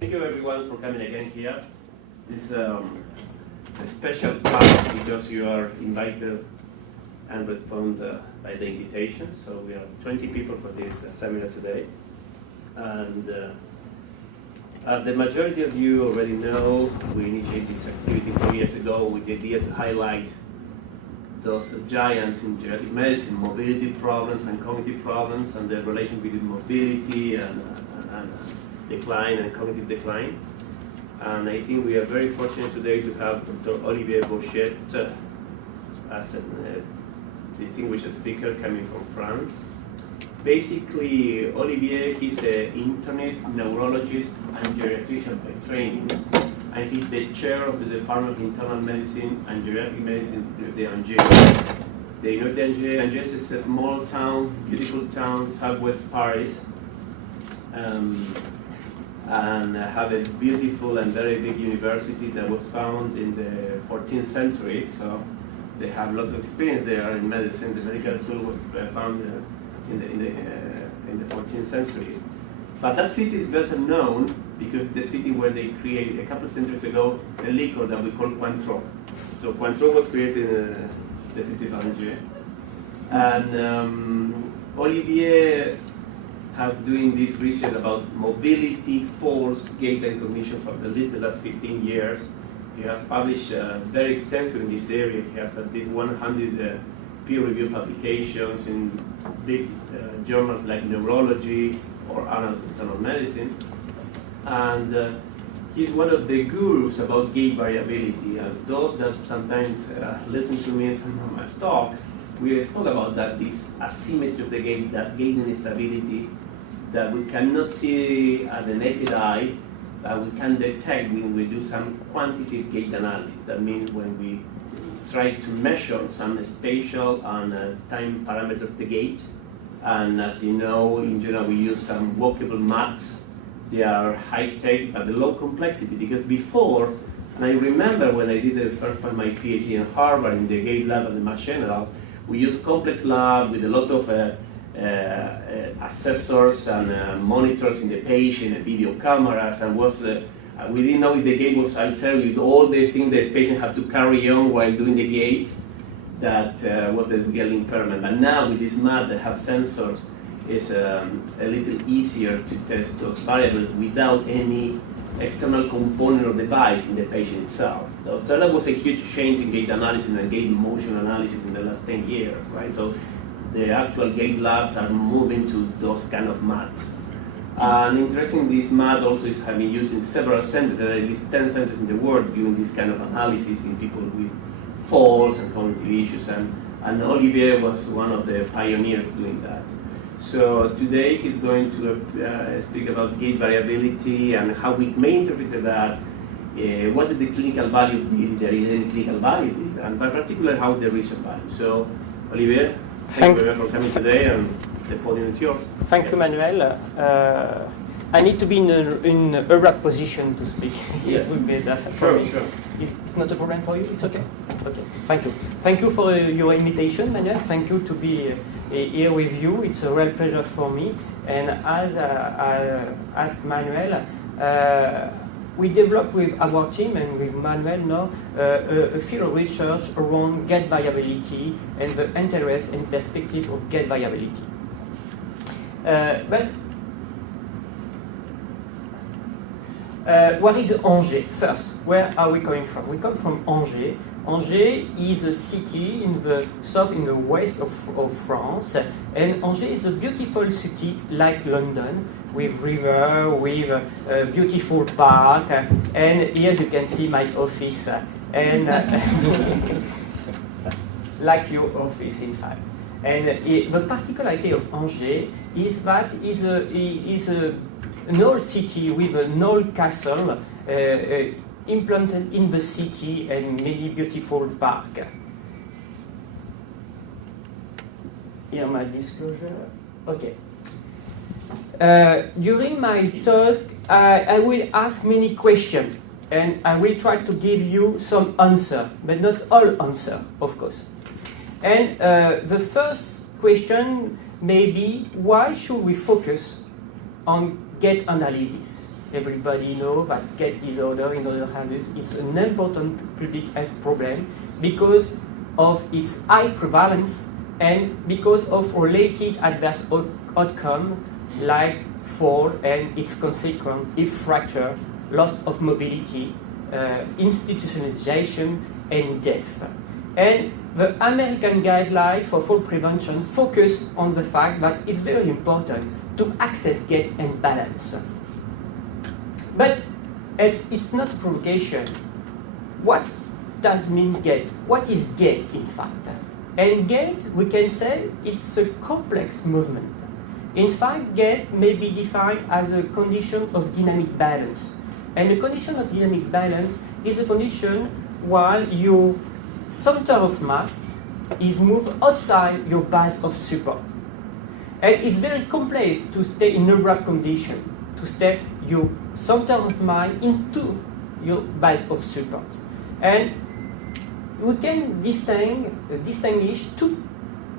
Thank you everyone for coming again here. This is a special class because you are invited and respond by the invitation. So we have 20 people for this seminar today. And as the majority of you already know, we initiated this activity 4 years ago with the idea to highlight those giants in geriatric medicine, mobility problems and cognitive problems, and the relation between mobility and decline and cognitive decline. And I think we are very fortunate today to have Dr. Olivier Bouchet as a distinguished speaker coming from France. Basically, Olivier, he's an internist, neurologist, and geriatrician by training. And he's the chair of the Department of Internal Medicine and Geriatric Medicine at the Angers. The Université Angers is a small town, beautiful town, southwest Paris, and have a beautiful and very big university that was founded in the 14th century. So they have a lot of experience there in medicine. The medical school was founded in the 14th century. But that city is better known because it's the city where they created, a couple of centuries ago, a liquor that we call Cointreau. So Cointreau was created in the city of Angers. And Olivier have doing this research about mobility, force, gait, and cognition for at least the last 15 years. He has published very extensive in this area. He has at least 100 peer-reviewed publications in big journals like Neurology or Annals of Internal Medicine. And he's one of the gurus about gait variability. And those that sometimes listen to me in some of my talks, we spoke about that, this asymmetry of the gait, that gait instability that we cannot see at the naked eye, that we can detect when we do some quantitative gait analysis. That means when we try to measure some spatial and time parameter of the gait. And as you know, in general, we use some walkable mats. They are high-tech but low complexity, because before, and I remember when I did the first part of my PhD in Harvard in the Gait lab at the Mass General, we used complex lab with a lot of assessors and monitors in the patient and video cameras, and we didn't know if the gait was altered with all the things the patient had to carry on while doing the gait. That was the real impairment. But now with this mat that have sensors, it's a little easier to test those variables without any external component or device in the patient itself. So that was a huge change in gait analysis and gait motion analysis in the last 10 years, right? So the actual gait labs are moving to those kind of mats. And interesting, this mat also is having used in several centers. There are at least 10 centers in the world doing this kind of analysis in people with falls and cognitive issues. And Olivier was one of the pioneers doing that. So today he's going to speak about gait variability and how we may interpret that. What is the clinical value of this? There is any clinical value of this, and by particular how the research value. So, Olivier, thank you very much for coming today, and the podium is yours. Thank you, Manuel. I need to be in a right position to speak. Yes, it will be better. Sure. It's not a problem for you? It's okay? Okay, thank you. Thank you for your invitation, Manuel. Thank you to be here with you. It's a real pleasure for me. And as I asked Manuel, we developed with our team and with Manuel now a field of research around gait variability and the interest and perspective of gait variability. What is Angers? First, where are we coming from? We come from Angers. Angers is a city in the south, in the west of France, and Angers is a beautiful city like London, with river, with a beautiful park, and here you can see my office, and like your office in fact. And the particularity of Angers is that is an old city with an old castle implanted in the city and many beautiful parks. Here my disclosure. Okay. During my talk, I will ask many questions, and I will try to give you some answer, but not all answer, of course. And the first question may be, why should we focus on gait analysis? Everybody knows that gait disorder in other habits is an important public health problem because of its high prevalence and because of related adverse outcomes like fall and its consequent hip fracture, loss of mobility, institutionalization, and death. And the American guideline for fall prevention focus on the fact that it's very important to access gait and balance. But it's not a provocation. What does mean gait? What is gait, in fact? And gait, we can say, it's a complex movement. In fact, gait may be defined as a condition of dynamic balance. And a condition of dynamic balance is a condition while your center of mass is moved outside your base of support. And it's very complex to stay in a neural condition, to stay your center of mind into your base of support. And we can distinguish two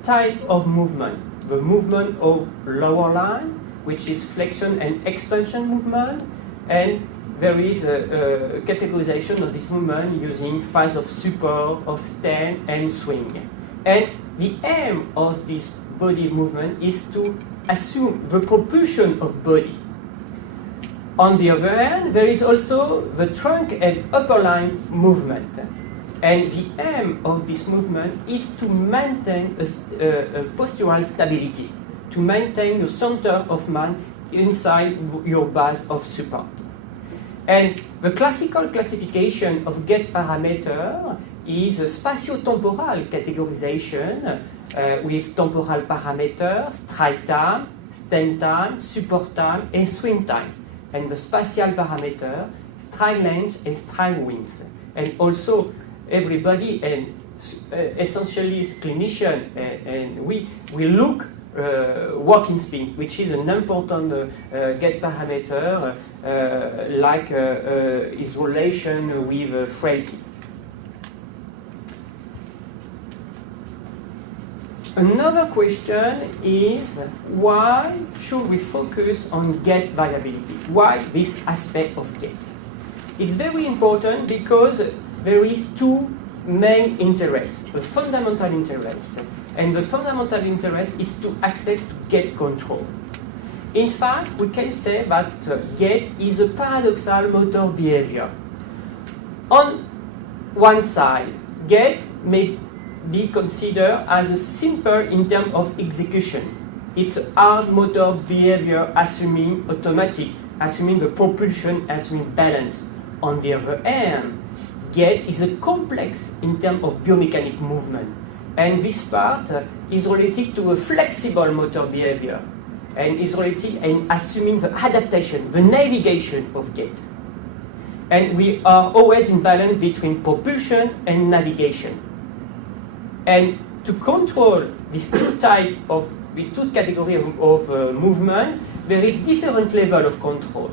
types of movement. The movement of lower line, which is flexion and extension movement, and there is a categorization of this movement using phase of support, of stand, and swing. And the aim of this body movement is to assume the propulsion of body. On the other hand, there is also the trunk and upper line movement. And the aim of this movement is to maintain a postural stability, to maintain the center of mass inside your base of support. And the classical classification of gait parameter is a spatio-temporal categorization with temporal parameters, stride time, stand time, support time, and swing time. And the spatial parameter, stride length and stride width. And also everybody and essentially clinician and we look walking speed, which is an important gait parameter like its relation with frailty. Another question is why should we focus on gait variability? Why this aspect of gait? It's very important because there is two main interests, the fundamental interest, and the fundamental interest is to access to gait control. In fact, we can say that gait is a paradoxal motor behavior. On one side, gait may be considered as a simple in terms of execution. It's a hard motor behavior assuming automatic, assuming the propulsion, assuming balance. On the other hand, gait is a complex in terms of biomechanic movement. And this part is related to a flexible motor behavior and is related in assuming the adaptation, the navigation of gait. And we are always in balance between propulsion and navigation. And to control these two categories of movement, there is different level of control.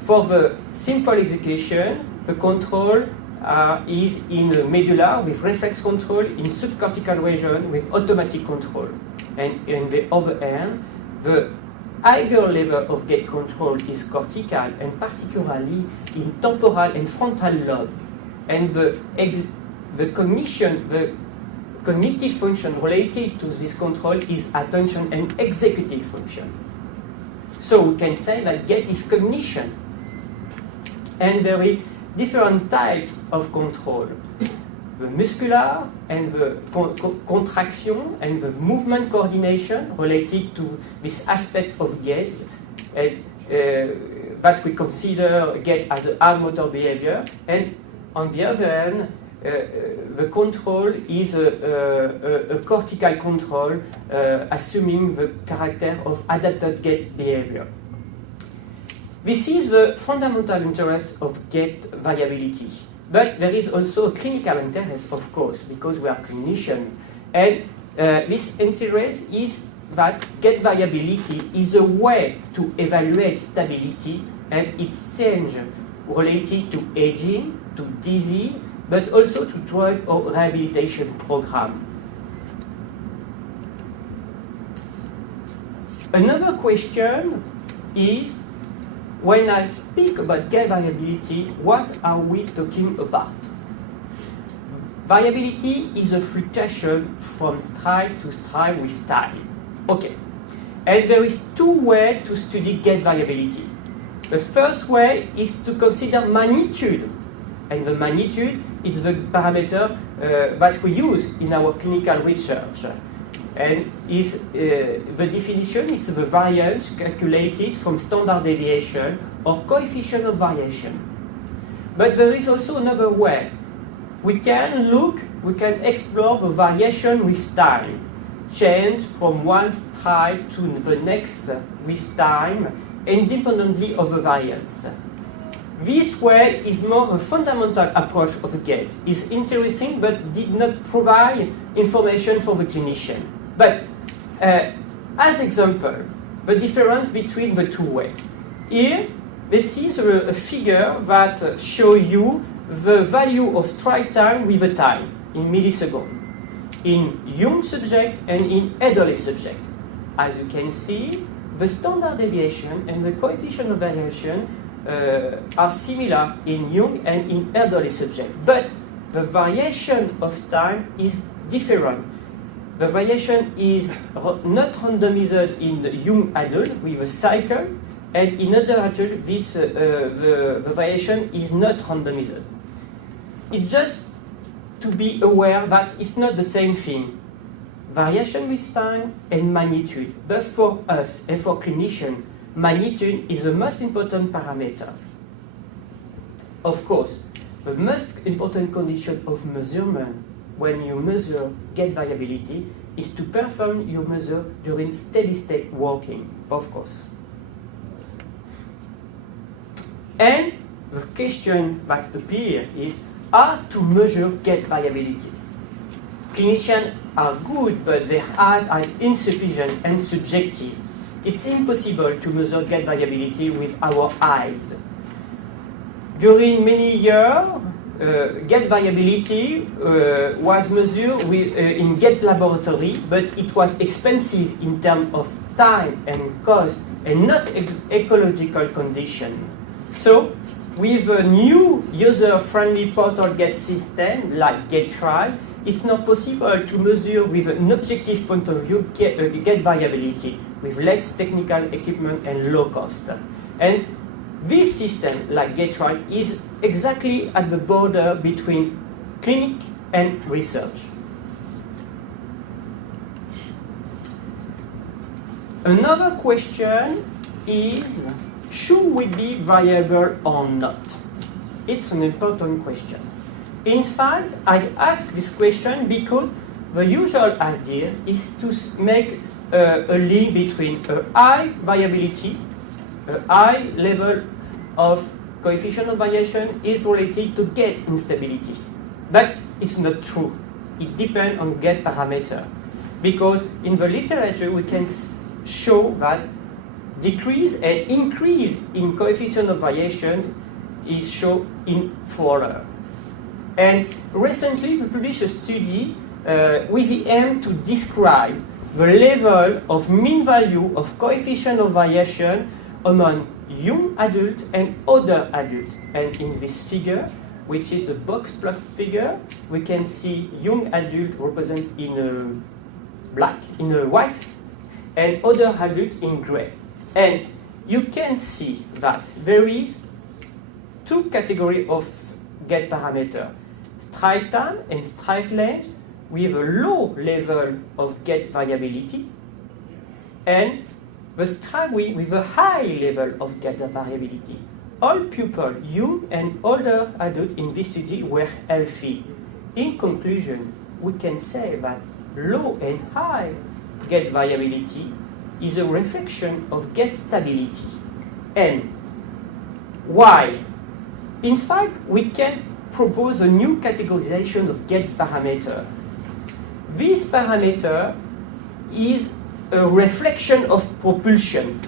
For the simple execution, the control is in the medulla with reflex control, in subcortical region with automatic control. And on the other hand, the higher level of gait control is cortical and particularly in temporal and frontal lobe. And the cognitive function related to this control is attention and executive function. So we can say that gait is cognition. And there are different types of control. The muscular and the contraction and the movement coordination related to this aspect of gait that we consider gait as a hard motor behavior. And on the other hand, the control is a cortical control assuming the character of adapted gait behavior. This is the fundamental interest of gait variability. But there is also a clinical interest, of course, because we are clinicians. And this interest is that gait variability is a way to evaluate stability and its change related to aging, to disease, but also to drug or rehabilitation program. Another question is when I speak about gait variability, what are we talking about? Variability is a fluctuation from stride to stride with time. Okay. And there is two ways to study gait variability. The first way is to consider magnitude. And the magnitude is the parameter that we use in our clinical research. And the definition is the variance calculated from standard deviation or coefficient of variation. But there is also another way. We can explore the variation with time, change from one stride to the next with time, independently of the variance. This way is more a fundamental approach of the gait. It's interesting but did not provide information for the clinician. But as example, the difference between the two ways. Here, this is a figure that shows you the value of stride time with the time in milliseconds in young subject and in elderly subject. As you can see, the standard deviation and the coefficient of variation are similar in young and in elderly subject, but the variation of time is different. The variation is not randomized in young adult with a cycle, and in other adult, the variation is not randomized. It's just to be aware that it's not the same thing. Variation with time and magnitude. But for us and for clinicians, magnitude is the most important parameter. Of course, the most important condition of measurement when you measure gait variability is to perform your measure during steady state walking, of course. And the question that appears is how to measure gait variability. Clinicians are good, but their eyes are insufficient and subjective. It's impossible to measure gait variability with our eyes. During many years, gait variability was measured in gait laboratory, but it was expensive in terms of time and cost and not ecological condition. So, with a new user-friendly portal gait system like Gait, it's not possible to measure with an objective point of view gait variability with less technical equipment and low cost. And this system, like Gait, is exactly at the border between clinic and research. Another question is, should we be variable or not? It's an important question. In fact, I ask this question because the usual idea is to make a link between a high variability, a high level of coefficient of variation is related to gait instability. But it's not true. It depends on gait parameter. Because in the literature we can show that decrease and increase in coefficient of variation is shown in faller. And recently we published a study with the aim to describe the level of mean value of coefficient of variation among young adults and older adults. And in this figure, which is the box plot figure, we can see young adults represented in black, in white, and older adults in gray. And you can see that there is two categories of gait parameter, stride time and stride length with a low level of gait variability, and the stride with a high level of gait variability. All pupils, young and older adults in this study were healthy. In conclusion, we can say that low and high gait variability is a reflection of gait stability. And why? In fact, we can propose a new categorization of gait parameter. This parameter is a reflection of propulsion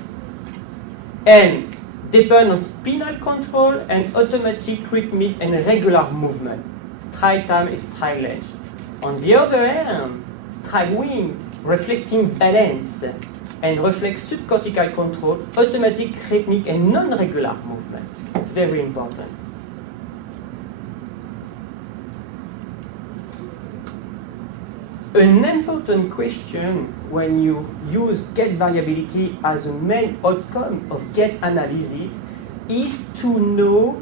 and depends on spinal control and automatic rhythmic and regular movement, stride time and stride length. On the other hand, stride wing reflecting balance and reflects subcortical control, automatic, rhythmic, and non-regular movement. It's very important. An important question when you use gait variability as a main outcome of gait analysis is to know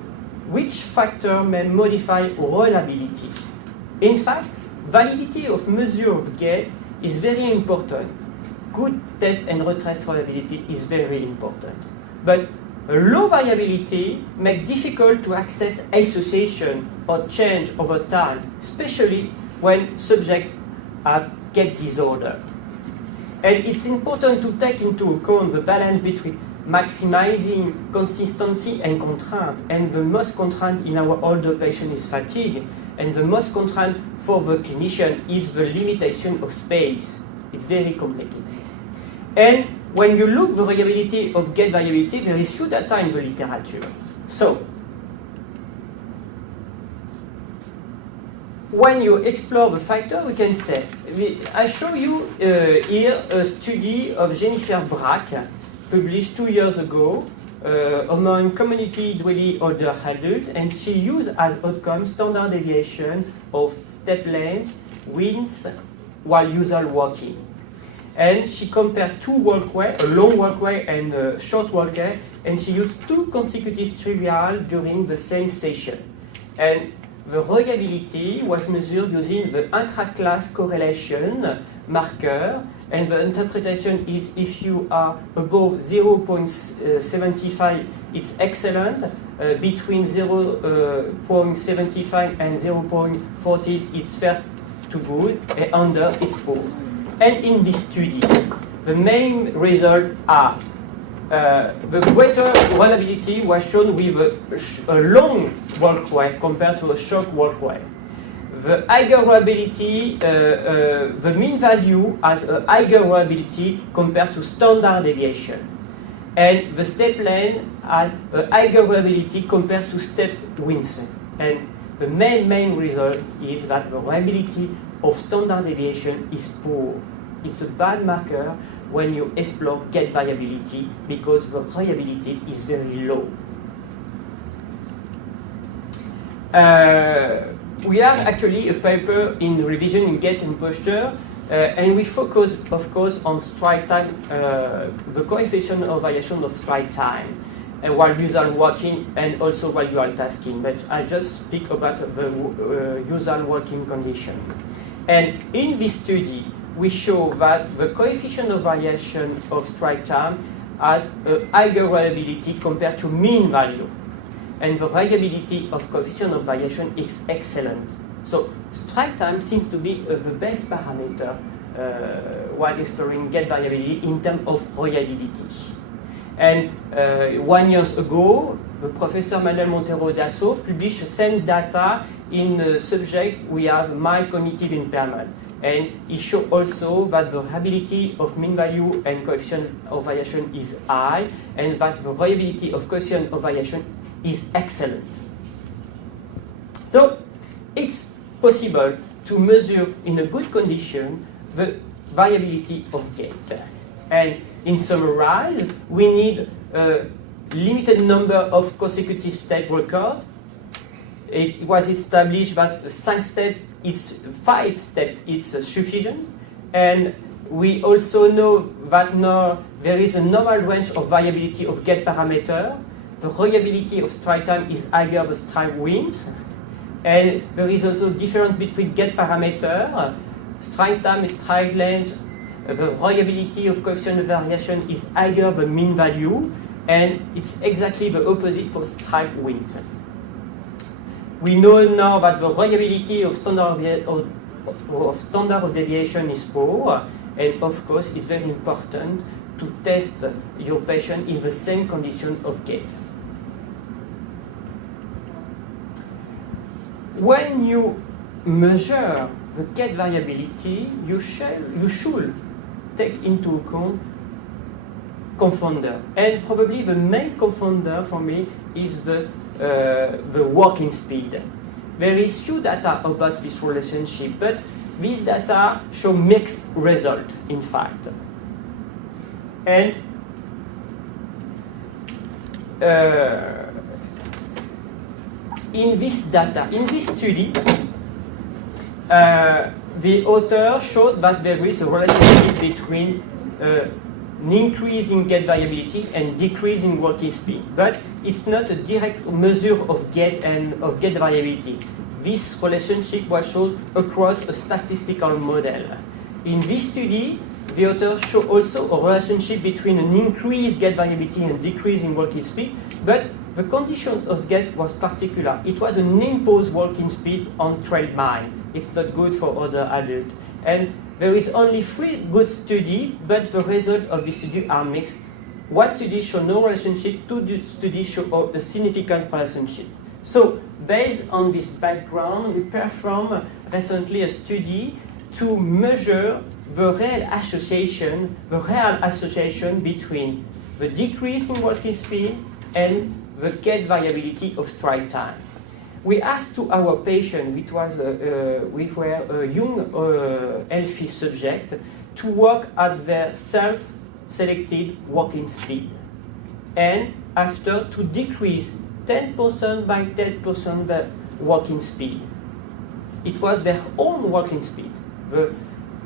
which factor may modify reliability. In fact, validity of measure of gait is very important. Good test and retest reliability is very important. But low variability makes it difficult to access association or change over time, especially when subjects have gait disorder. And it's important to take into account the balance between maximizing consistency and constraint. And the most constraint in our older patient is fatigue. And the most constraint for the clinician is the limitation of space. It's very complicated. And when you look at the reliability of gait variability, there is few data in the literature. So, when you explore the factor, we can say, I show you here a study of Jennifer Brack, published 2 years ago, among community dwelling older adults, and she used as outcome standard deviation of step length, wins, while usual walking. And she compared two walkway, a long walkway and a short walkway, and she used 2 consecutive trivial during the same session. And the reliability was measured using the intra-class correlation marker, and the interpretation is if you are above 0.75, it's excellent. Between 0.75 and 0.40, it's fair to good, and under, it's poor. And in this study, the main results are the greater reliability was shown with a long walkway compared to a short walkway. The higher reliability, the mean value has a higher reliability compared to standard deviation. And the step length had a higher reliability compared to step width. And the main result is that the reliability of standard deviation is poor. It's a bad marker when you explore gait variability because the reliability is very low. We have actually a paper in revision in gait and posture, and we focus, of course, on stride time, the coefficient of variation of stride time, while usual walking and also while dual tasking. But I just speak about the usual walking condition. And in this study, we show that the coefficient of variation of stride time has a higher reliability compared to mean value. And the reliability of coefficient of variation is excellent. So stride time seems to be the best parameter while exploring gait variability in terms of reliability. And 1 year ago, the Professor Manuel Montero Dasso published the same data in a subject we have mild cognitive impairment. And he showed also that the reliability of mean value and coefficient of variation is high, and that the reliability of coefficient of variation is excellent. So it's possible to measure in a good condition the variability of gait. And in summarize, we need a limited number of consecutive step records. It was established that 5 steps is sufficient, and we also know that now there is a normal range of variability of gait parameter. The reliability of stride time is higher than stride width, and there is also difference between gait parameter, stride time, stride length. The reliability of coefficient of variation is higher than mean value, and it's exactly the opposite for stride width. We know now that the reliability of standard of deviation is poor, and of course it's very important to test your patient in the same condition of gait. When you measure the gait variability, you should take into account confounder. And probably the main confounder for me is the walking speed. There is few data about this relationship, but these data show mixed result, in fact. And in this data, in this study, the author showed that there is a relationship between an increase in gait variability and decrease in walking speed. But it's not a direct measure of gait and of gait variability. This relationship was shown across a statistical model. In this study, the author showed also a relationship between an increased gait variability and decrease in walking speed, but the condition of gait was particular. It was an imposed walking speed on trail mile. It's not good for other adults. And there is only 3 good studies, but the results of the study are mixed. One study show no relationship, 2 studies show a significant relationship. So, based on this background, we performed recently a study to measure the real association between the decrease in walking speed and the gait variability of stride time. We asked to our patient, we were a young healthy subject, to work at their self-selected walking speed, and after to decrease 10% by 10% the walking speed. It was their own walking speed, the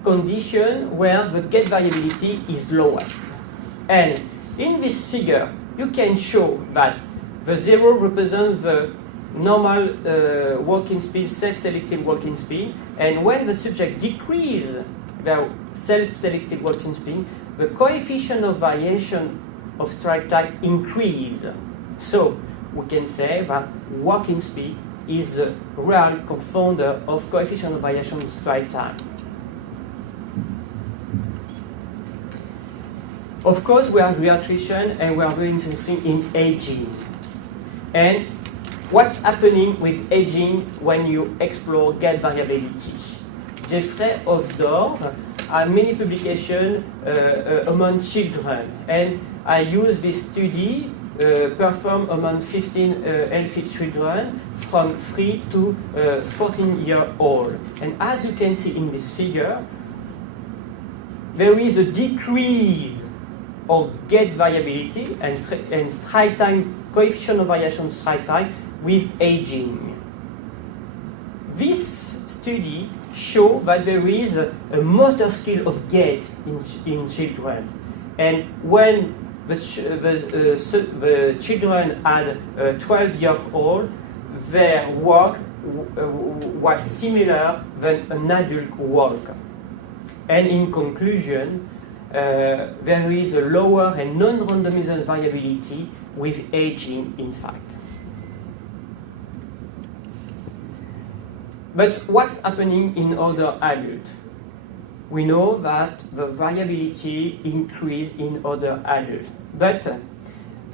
condition where the gait variability is lowest. And in this figure, you can show that the 0 represents the normal walking speed, self-selected walking speed, and when the subject decreases their self-selected walking speed, the coefficient of variation of stride time increase. So we can say that walking speed is the real confounder of coefficient of variation of stride time. Of course, we have reattrition and we are very interested in aging. And what's happening with aging when you explore gait variability? Jeffrey Osdorf had many publications among children, and I use this study performed among 15 healthy children from 3 to 14 years old. And as you can see in this figure, there is a decrease of gait variability and stride time, coefficient of variation stride time with aging. This study shows that there is a motor skill of gait in children, and when the children had 12 years old, their walk was similar than an adult walk. And in conclusion, there is a lower and non-randomized variability with aging, in fact. But what's happening in other adults? We know that the variability increased in other adults, but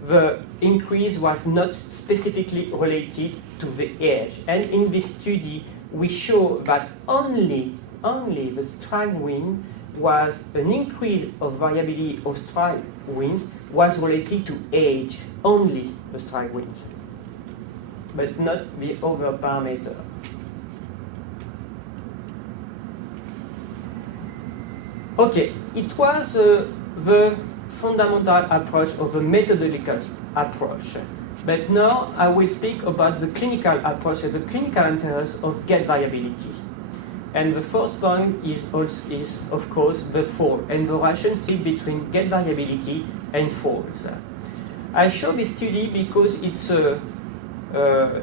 the increase was not specifically related to the age. And in this study, we show that only the stride wind was an increase of variability of stride winds was related to age, only the stride winds, but not the other parameter. Okay, it was the fundamental approach of the methodological approach. But now I will speak about the clinical approach, the clinical interest of gait variability. And the first point is of course, the fall and the relationship between gait variability and falls. I show this study because it's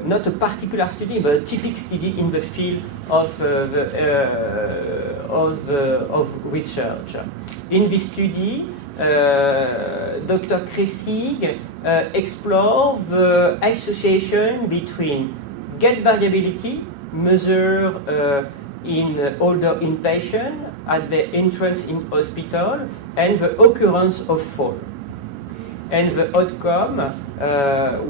not a particular study, but a typical study in the field of research. In this study, Dr. Kressig explored the association between gait variability measured in older inpatients at the entrance in hospital and the occurrence of fall. And the outcome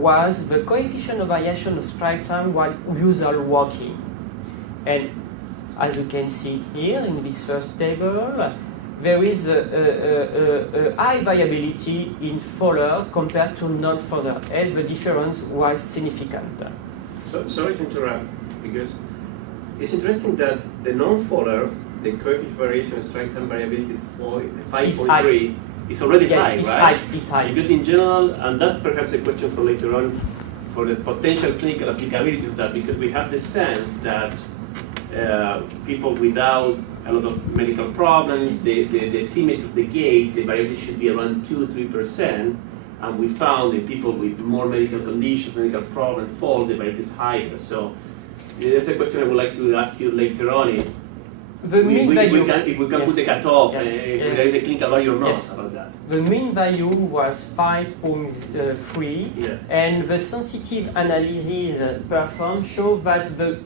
was the coefficient of variation of stride time while usual walking. And as you can see here in this first table, there is a high variability in faller compared to non-faller, and the difference was significant. So, sorry to interrupt, because it's interesting that the non-fallers, the coefficient variation of stride time variability 5.3 it's already Yes, high, it's right? high, it's high. Because in general, and that's perhaps a question for later on, for the potential clinical applicability of that, because we have the sense that people without a lot of medical problems, the symmetry of the gait, the variability should be around 2-3%, and we found that people with more medical conditions, medical problems, fall, the variability is higher. So that's a question I would like to ask you later on if The mean value, if we can yes. put the cutoff, Yes. if there is a clinical value or not Yes. about that. The mean value was 5.3, Yes. and the sensitive analysis performed show that the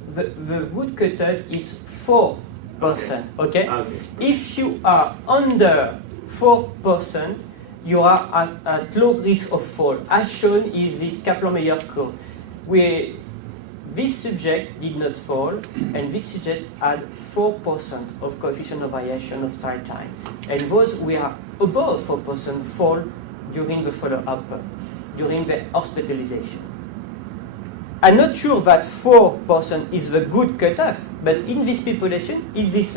good cutoff is 4%. Okay. Okay. If you are under 4%, you are at low risk of fall, as shown in this Kaplan-Meier curve, where this subject did not fall, and this subject had 4% of coefficient of variation of stride time. And those who are above 4% fall during the follow-up, during the hospitalization. I'm not sure that 4% is the good cutoff, but in this population, in this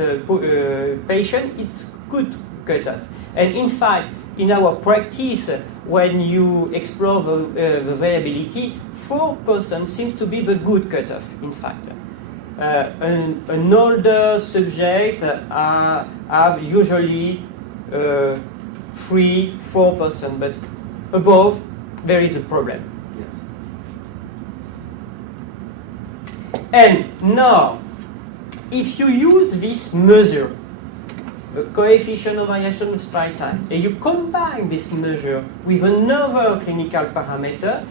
patient, it's good cutoff. And in fact, in our practice, when you explore the variability, 4% seems to be the good cutoff, in fact. An older subject have usually 3-4%, but above, there is a problem. Yes. And now, if you use this measure, the coefficient of variation of stride time, and you combine this measure with another clinical parameter,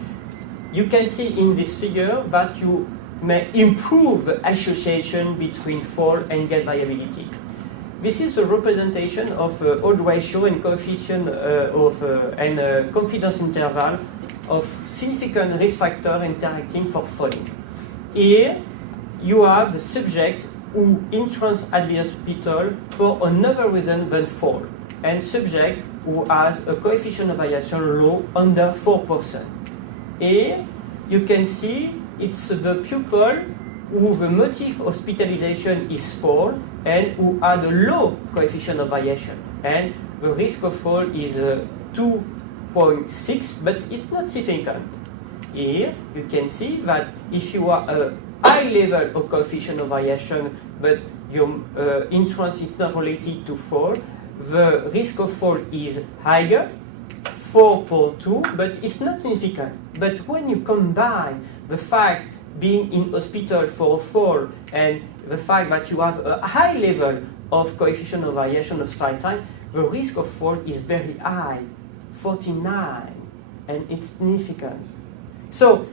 you can see in this figure that you may improve the association between fall and gait variability. This is a representation of odds ratio and coefficient and confidence interval of significant risk factor interacting for falling. Here, you have the subject who entrance at the hospital for another reason than fall, and subject who has a coefficient of variation low under 4%. Here, you can see it's the pupil who the motive hospitalization is fall and who had a low coefficient of variation. And the risk of fall is 2.6, but it's not significant. Here, you can see that if you are a high level of coefficient of variation, but your entrance is not related to fall, the risk of fall is higher, 4.2, but it's not significant. But when you combine the fact being in hospital for a fall and the fact that you have a high level of coefficient of variation of stride time, the risk of fall is very high, 49, and it's significant. So,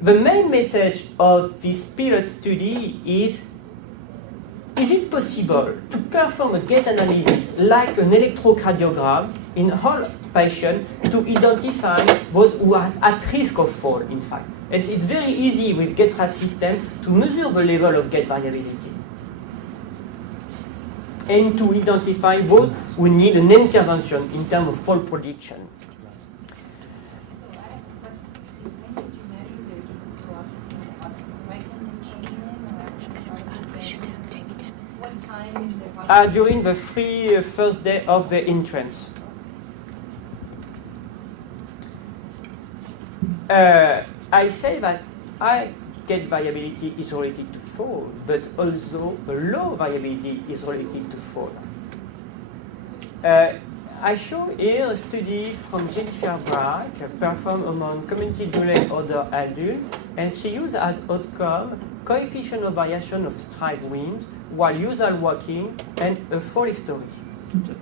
the main message of this pilot study is it possible to perform a gait analysis like an electrocardiogram in all patients to identify those who are at risk of fall, in fact? And it's very easy with gait trace system to measure the level of gait variability and to identify those who need an intervention in terms of fall prediction. So I have a question. When did you measure the velocity in the hospital? Right when they came in, or after the what time in the hospital? During the first day of the entrance. I say that high gait variability is related to fall, but also a low variability is related to fall. I show here a study from Jennifer Bragg performed among community delayed older adults, and she used as outcome coefficient of variation of stride wind while usual walking and a fall history.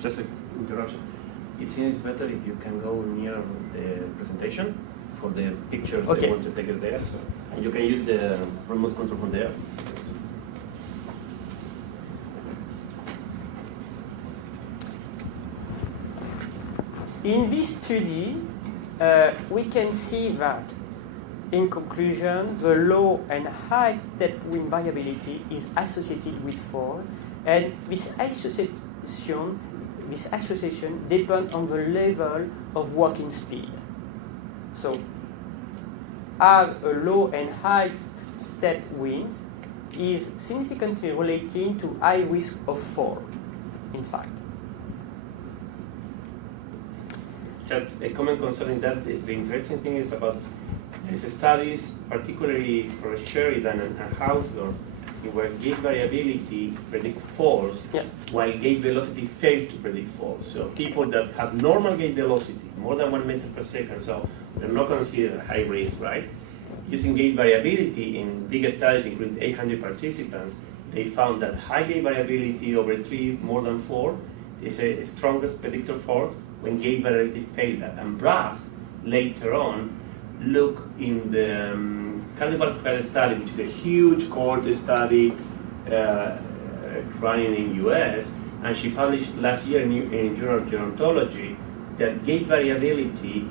Just an interruption. It seems better if you can go near the presentation for the pictures Okay. they want to take it there. So, and you can use the remote control from there. In this study, we can see that, in conclusion, the low and high step wind variability is associated with fall, and this association depends on the level of walking speed. So, have a low and high step wind is significantly related to high risk of fall, in fact. just a comment concerning that. The interesting thing is about these studies, particularly for Sheridan and Hausdorff, where gait variability predicts falls, Yeah. while gait velocity fails to predict falls. So people that have normal gait velocity, more than 1 meter per second, so they're not considered high risk, right? Using gait variability in bigger studies, including 800 participants, they found that high gait variability over 3, more than 4, is a strongest predictor for when gait variability failed that. And Bragg later on looked in the cardiovascular study, which is a huge cohort study running in US, and she published last year in Journal of Gerontology that gait variability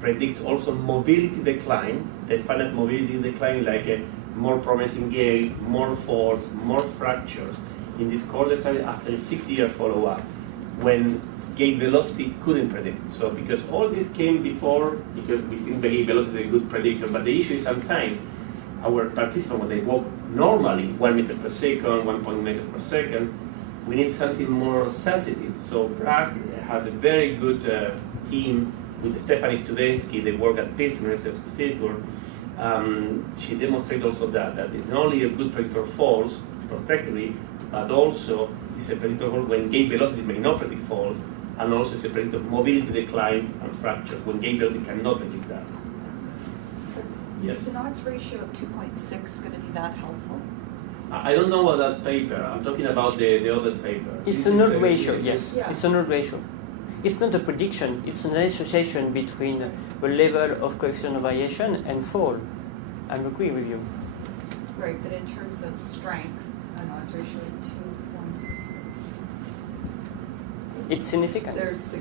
predicts also mobility decline. They found that mobility decline, like a more promising gait, more falls, more fractures in this cohort study after a 6-year follow-up, when gait velocity couldn't predict. So because all this came before, because we think the gait velocity is a good predictor, but the issue is sometimes our participants, when they walk normally, 1 meter per second, 1 meter per second, we need something more sensitive. So Bragg had a very good team with Stephanie Studensky. They work at Pittsburgh. She demonstrated also that it's not only a good predictor of falls prospectively, but also it's a predictor of when gait velocity may not predict fall, and also it's a predictor of mobility decline and fractures when gait velocity cannot predict that. Yes. Is an odds ratio of 2.6 going to be that helpful? I don't know about that paper. I'm talking about the other paper. It's a null ratio, yes. Yeah. It's a null ratio. It's not a prediction, it's an association between the level of coefficient of variation and fall. I agree with you. Right, but in terms of strength, an odds ratio of 2. It's significant. There's the,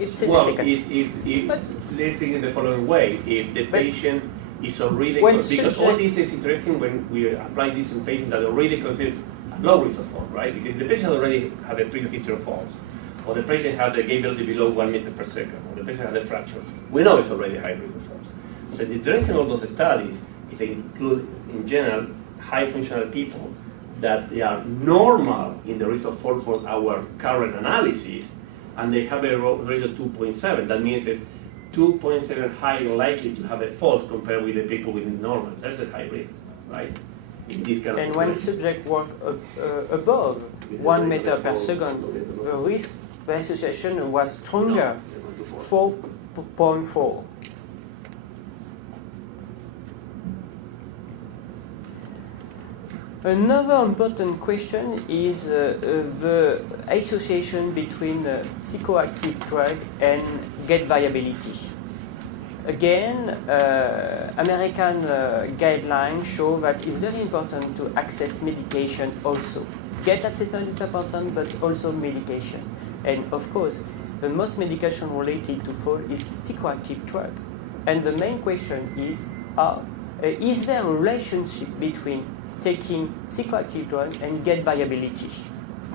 It's Well, significant. if But- they think in the following way, if the But patient is already, when because all subject- this is interesting when we apply this in patients that already consider a low risk of fall, right? Because the patient already have a previous history of falls, or the patient had a gait velocity below 1 meter per second, or the patient had a fracture. We know it's already high risk of falls. So the interesting of those studies is they include, in general, high functional people that they are normal in the risk of fall for our current analysis, and they have a rate of 2.7. That means it's 2.7 higher likely to have a falls compared with the people within normal. That's a high risk, right? In this kind of And when situation. subject work above 1 meter per second, the risk, the association was stronger, 4.4. Another important question is the association between psychoactive drug and gait variability. Again, American guidelines show that it's very important to access medication also. Gait assessment is important, but also medication. And of course, the most medication related to fall is psychoactive drug. And the main question is there a relationship between taking psychoactive drug and gait variability?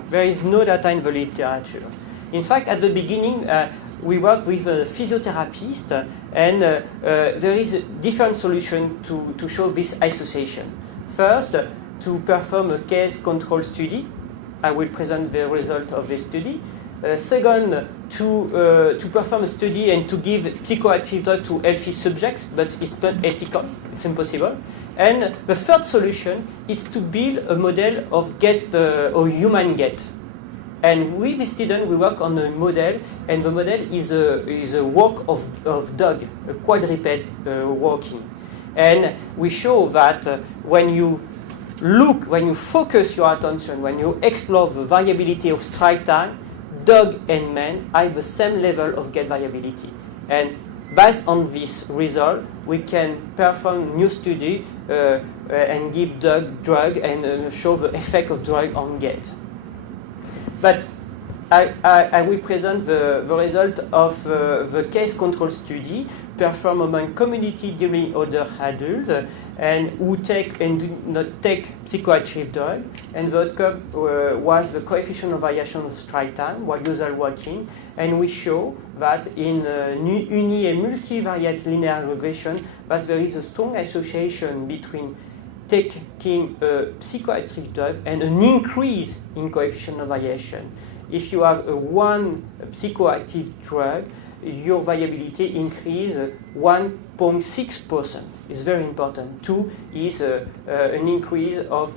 There is no data in the literature. In fact, at the beginning, we worked with a physiotherapist, and there is a different solution to show this association. First, to perform a case control study. I will present the result of this study. Second, to perform a study and to give psychoactive drug to healthy subjects, but it's not ethical, it's impossible. And the third solution is to build a model of gait or human gait. And with the student, we work on a model, and the model is a walk of dog, a quadruped walking. And we show that when you look, when you focus your attention, when you explore the variability of stride time, dog and man have the same level of gait variability. And based on this result, we can perform new study and give dog drug and show the effect of drug on gait. But I will present the result of the case control study performed among community during older adults and who take and do not take psychoactive drug. And the outcome was the coefficient of variation of stride time while usual walking. And we show that in uni and multivariate linear regression that there is a strong association between taking a psychoactive drug and an increase in coefficient of variation. If you have one psychoactive drug, your variability increase 1.6%. It's very important. 2 is an increase of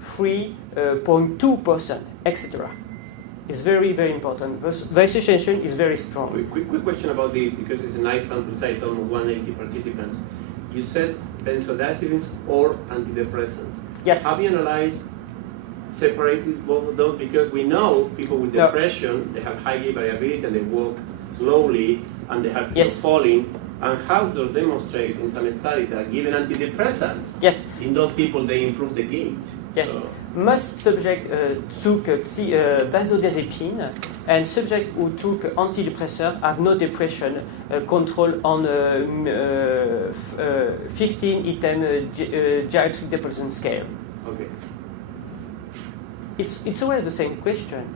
3.2%, etc. It's very, very important. The association is very strong. Quick question about this, because it's a nice sample size, almost 180 participants. You said benzodiazepines or antidepressants. Yes. Have you analyzed, separated both of those? Because we know people with depression, they have high gait variability and they walk slowly and they have fear of falling. And how do they demonstrate in some studies that given antidepressants, in those people they improve the gait? Yes. So, most subjects took benzodiazepine, and subjects who took antidepressant have no depression control on 15-item geriatric depression scale. okay. It's always the same question.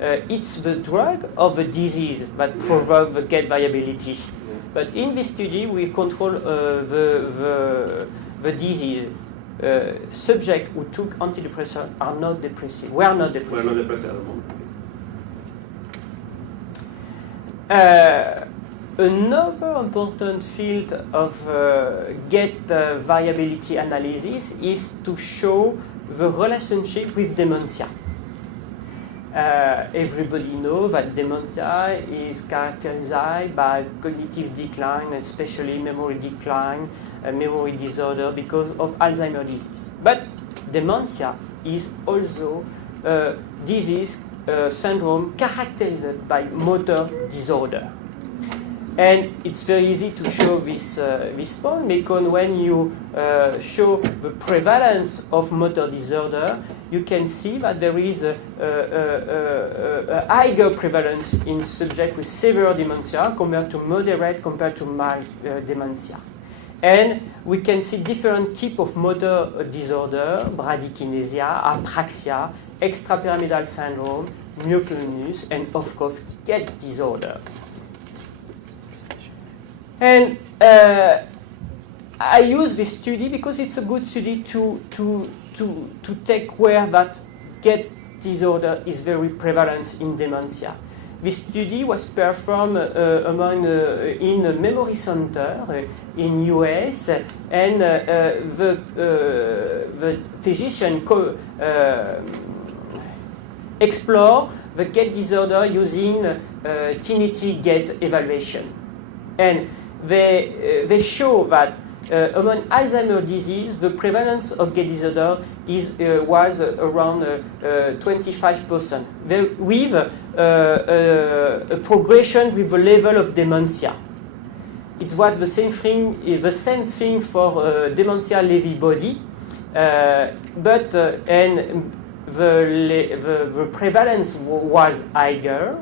It's the drug or the disease that provoke the gait variability. But in this study, we control the disease. Subjects who took antidepressants are not depressive. Were not depressive. We're not depressed at the moment. Another important field of gait variability analysis is to show the relationship with dementia. Everybody knows that dementia is characterized by cognitive decline, especially memory decline, memory disorder because of Alzheimer's disease. But dementia is also a disease syndrome characterized by motor disorder. And it's very easy to show this point, because when you show the prevalence of motor disorder, you can see that there is a higher prevalence in subjects with severe dementia compared to moderate, compared to mild dementia. And we can see different types of motor disorder: bradykinesia, apraxia, extrapyramidal syndrome, myoclonus, and of course gait disorder. And I use this study because it's a good study to take where that gait disorder is very prevalent in dementia. This study was performed in a memory center in US, and the physician explore the gait disorder using Tinity gait evaluation. And they show that among Alzheimer's disease, the prevalence of gait disorder was around 25%, with a progression with the level of dementia. It was the same thing for dementia Lewy body, but and the prevalence was higher.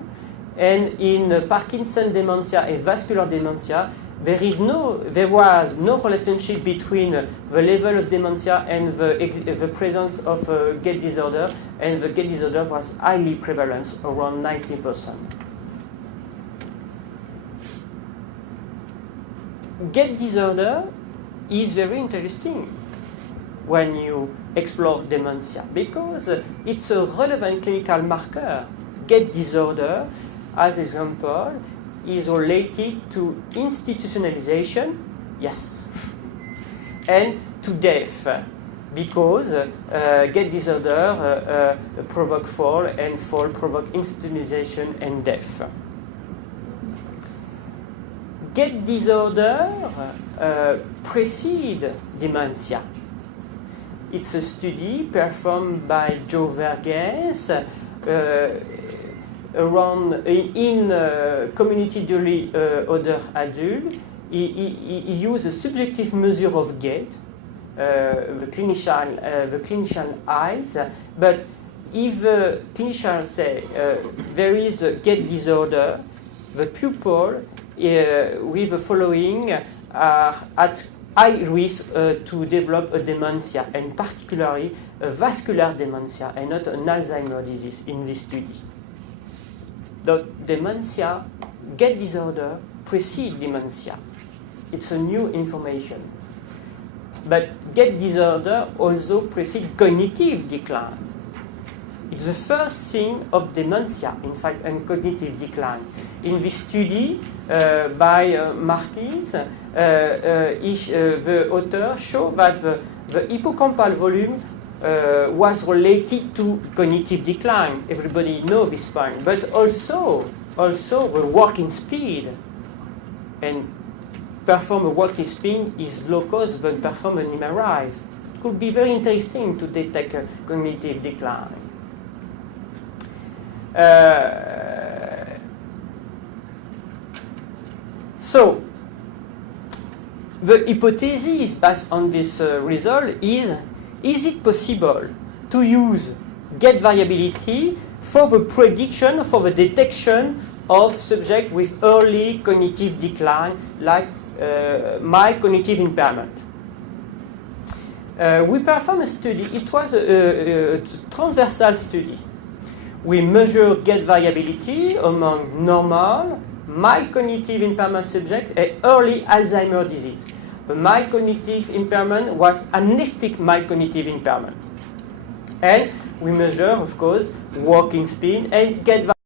And in Parkinson dementia and vascular dementia, there was no relationship between the level of dementia and the presence of gait disorder, and the gait disorder was highly prevalent, around 90%. Gait disorder is very interesting when you explore dementia, because it's a relevant clinical marker. Gait disorder, as example, is related to institutionalization, yes, and to death, because gait disorder provoke fall, and fall provoke institutionalization and death. Gait disorder precedes dementia. It's a study performed by Joe Verghese in community duly older adult. He used a subjective measure of gait, the clinician eyes, but if the clinician say there is a gait disorder, the pupil with the following are at high risk to develop a dementia, and particularly a vascular dementia, and not an Alzheimer's disease in this study. The dementia, gait disorder precedes dementia. It's a new information. But gait disorder also precedes cognitive decline. It's the first sign of dementia, in fact, and cognitive decline. In this study by Marquis, the author showed that the hippocampal volume was related to cognitive decline. Everybody knows this point, but also the walking speed. And perform a walking speed is low cost than perform an MRI. It could be very interesting to detect a cognitive decline. So, the hypothesis based on this result is it possible to use gait variability for the prediction, for the detection of subjects with early cognitive decline, like mild cognitive impairment? We performed a study. It was a transversal study. We measured gait variability among normal, mild cognitive impairment subjects and early Alzheimer's disease. The mild cognitive impairment was amnestic mild cognitive impairment. And we measure, of course, walking speed and gait variability.